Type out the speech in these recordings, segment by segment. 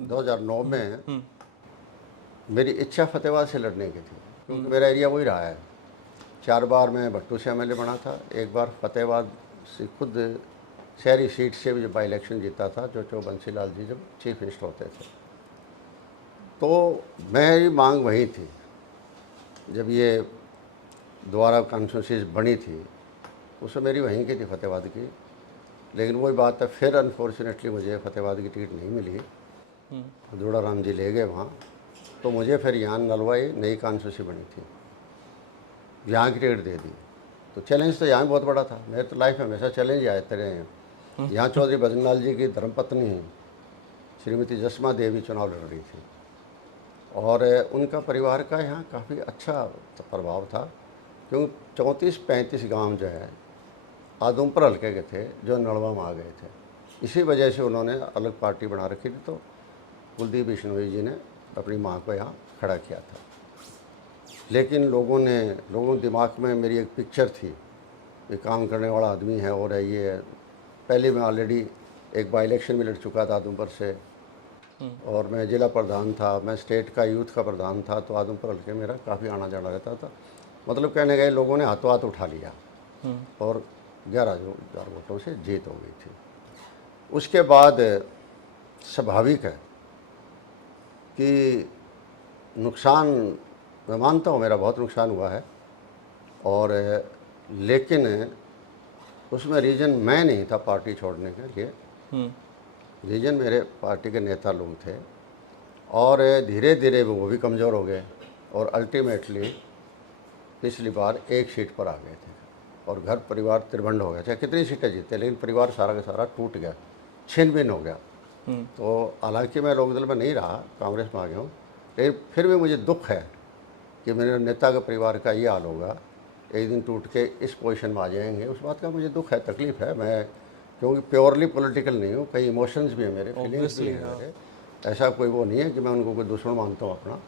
2009 में मेरी इच्छा फतेहाबाद से लड़ने की थी, क्योंकि मेरा एरिया वही रहा है। 4 बार मैं भट्टू से एमएलए बना था, एक बार फतेहाबाद से खुद शहरी सीट से भी जब बाई इलेक्शन जीता था, जो बंसीलाल जी जब चीफ मिनिस्टर होते थे। तो मेरी मांग वही थी जब ये दोबारा कॉन्स्टिट्यूंसी बनी थी, उसमें मेरी वहीं की थी फतेहाबाद की। लेकिन वही बात है, फिर अनफॉर्चुनेटली मुझे फतेहाबाद की टिकट नहीं मिली, जोड़ा राम जी ले गए वहाँ। तो मुझे फिर यहाँ नलवाई नई कॉन्स्टिट्यूंसी बनी थी, यहाँ की टिकट दे दी। तो चैलेंज तो यहाँ बहुत बड़ा था, मेरे तो लाइफ में हमेशा चैलेंज ही आते रहे हैं। यहाँ चौधरी भजनलाल जी की धर्मपत्नी श्रीमती जसमा देवी चुनाव लड़ रही थी, और उनका परिवार का यहाँ काफ़ी अच्छा प्रभाव था, क्योंकि 34-35 गांव जो है आदमपुर हल्के के थे जो नड़वा में आ गए थे। इसी वजह से उन्होंने अलग पार्टी बना रखी थी, तो कुलदीप बिश्नोई जी ने अपनी मां को यहाँ खड़ा किया था। लेकिन लोगों के दिमाग में मेरी एक पिक्चर थी, ये काम करने वाला आदमी है, और ये पहले मैं ऑलरेडी एक बाई इलेक्शन में लड़ चुका था आदमपुर से, और मैं जिला प्रधान था, मैं स्टेट का यूथ का प्रधान था, तो आदमपुर हल्के मेरा काफ़ी आना जाना रहता था। मतलब कहने गए लोगों ने हाथों हाथ उठा लिया और 11,000 वोटों से जीत हो गई थी। उसके बाद स्वाभाविक है कि नुकसान, मैं मानता हूँ मेरा बहुत नुकसान हुआ है, और लेकिन उसमें रीज़न मैं नहीं था पार्टी छोड़ने के लिए, रीज़न मेरे पार्टी के नेता लोग थे, और धीरे धीरे वो भी कमज़ोर हो गए, और अल्टीमेटली पिछली बार एक सीट पर आ गए थे, और घर परिवार त्रिभंड हो गया। चाहे कितनी सीटें जीते, लेकिन परिवार सारा का सारा टूट गया, छिन्न भिन्न हो गया। तो हालांकि मैं लोकदल में नहीं रहा, कांग्रेस में आ गया हूँ, लेकिन फिर भी मुझे दुख है कि मेरे नेता के परिवार का ये हाल होगा, एक दिन टूट के इस पोजीशन में आ जाएंगे। उस बात का मुझे दुख है, तकलीफ़ है। मैं क्योंकि प्योरली पॉलिटिकल नहीं हूँ, कई इमोशंस भी हैं मेरे, फीलिंग्स भी हैं मेरे। ऐसा कोई वो नहीं है कि मैं उनको कोई दुश्मन मानता हूँ अपना।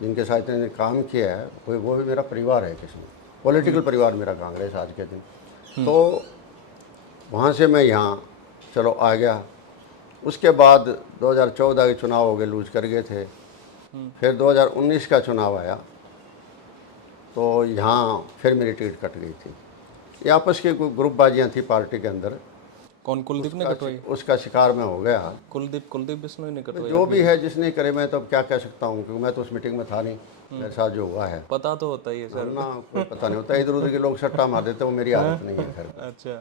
जिनके साथ इन्होंने काम किया है वो भी मेरा परिवार है, किस्म पॉलिटिकल परिवार मेरा कांग्रेस आज के दिन। तो वहाँ से मैं यहाँ चलो आ गया। उसके बाद 2014 के चुनाव हो गए, लूज कर गए थे। फिर 2019 का चुनाव आया, तो यहाँ फिर मेरी टिकट कट गई थी। ये आपस की कोई ग्रुपबाजियाँ थी पार्टी के अंदर। कौन, कुलदीप ने कटवाई? उसका शिकार मैं हो गया। कुलदीप बिश्नोई ने कटवाई? जो भी है, जिसने करे, मैं तो अब क्या कह सकता हूँ, क्योंकि मैं तो उस मीटिंग में था नहीं। मेरे साथ जो हुआ है पता तो होता ही है सर ना, कोई पता नहीं होता। इधर उधर के लोग सट्टा मार देते, वो मेरी आदत नहीं है। खैर अच्छा,